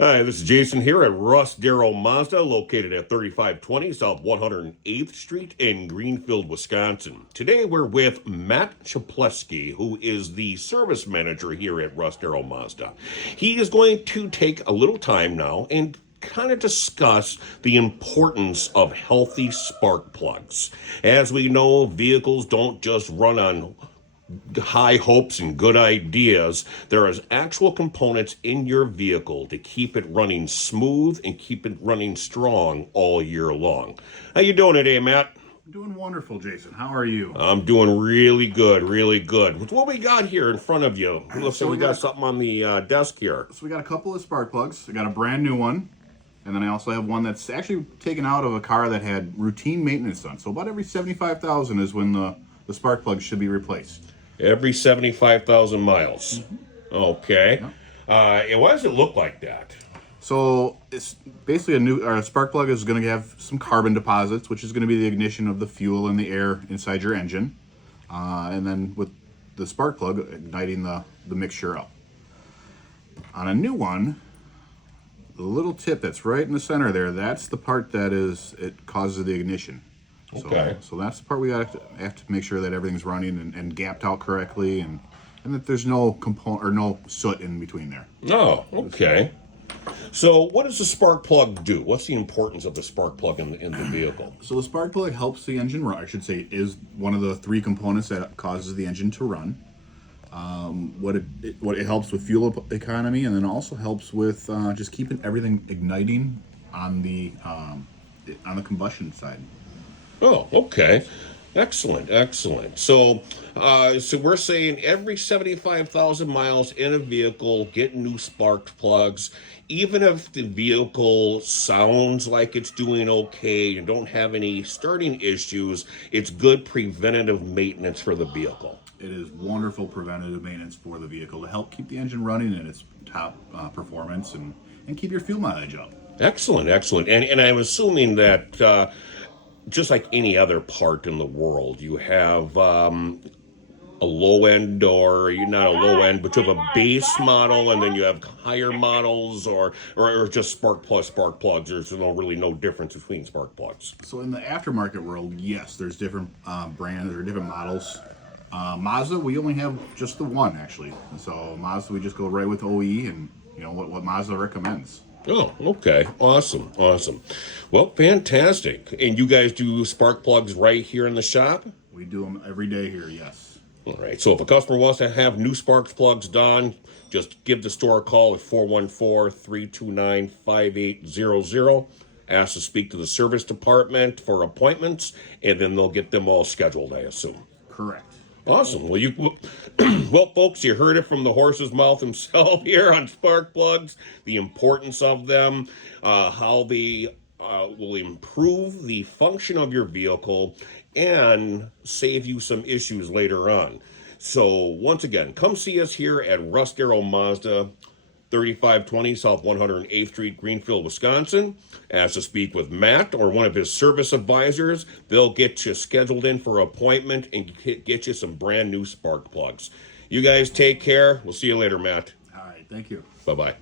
Hi, this is Jason here at Russ Darrow Mazda, located at 3520 South 108th Street in Greenfield, Wisconsin. Today we're with Matt Chapleski, who is the service manager here at Russ Darrow Mazda. He is going to take a little time now and kind of discuss the importance of healthy spark plugs. As we know, vehicles don't just run on high hopes and good ideas. There is actual components in your vehicle to keep it running smooth and keep it running strong all year long. How you doing today, Matt? Doing wonderful, Jason. How are you? I'm doing really good, really good. What we got here in front of you? Looks like we got something on the desk here. So we got a couple of spark plugs. I got a brand new one, and then I also have one that's actually taken out of a car that had routine maintenance done. So about every 75,000 is when the spark plug should be replaced. Every 75,000 miles. Okay. And why does it look like that? So it's basically a spark plug is going to have some carbon deposits, which is going to be the ignition of the fuel and the air inside your engine. And then with the spark plug, igniting the mixture up. On a new one, the little tip that's right in the center there, that's the part that it causes the ignition. Okay. So that's the part we have to make sure that everything's running and gapped out correctly, and that there's no component or no soot in between there. Oh, okay. So what does the spark plug do? What's the importance of the spark plug in the vehicle? So the spark plug helps the engine run. I should say is one of the three components that causes the engine to run. What it helps with fuel economy, and then also helps with just keeping everything igniting on the combustion side. Oh, okay. Excellent, excellent. So we're saying every 75,000 miles in a vehicle, get new spark plugs. Even if the vehicle sounds like it's doing okay, you don't have any starting issues, it's good preventative maintenance for the vehicle. It is wonderful preventative maintenance for the vehicle to help keep the engine running at its top performance and keep your fuel mileage up. Excellent, excellent. And I'm assuming that just like any other part in the world, you have a low end, or you're not a low end, but you have a base model, and then you have higher models, or just spark plugs. There's no difference between spark plugs. So in the aftermarket world, yes, there's different brands or different models. Mazda, we only have just the one actually. So Mazda, we just go right with OE and what Mazda recommends. Oh, okay. Awesome. Awesome. Well, fantastic. And you guys do spark plugs right here in the shop? We do them every day here, yes. All right. So if a customer wants to have new spark plugs done, just give the store a call at 414-329-5800. Ask to speak to the service department for appointments, and then they'll get them all scheduled, I assume. Correct. Awesome. Well, well, folks, you heard it from the horse's mouth himself here on spark plugs, the importance of them, how they will improve the function of your vehicle and save you some issues later on. So once again, come see us here at Russ Darrow Mazda, 3520 South 108th Street, Greenfield, Wisconsin. Ask to speak with Matt or one of his service advisors. They'll get you scheduled in for an appointment and get you some brand new spark plugs. You guys take care. We'll see you later, Matt. All right, thank you. Bye-bye.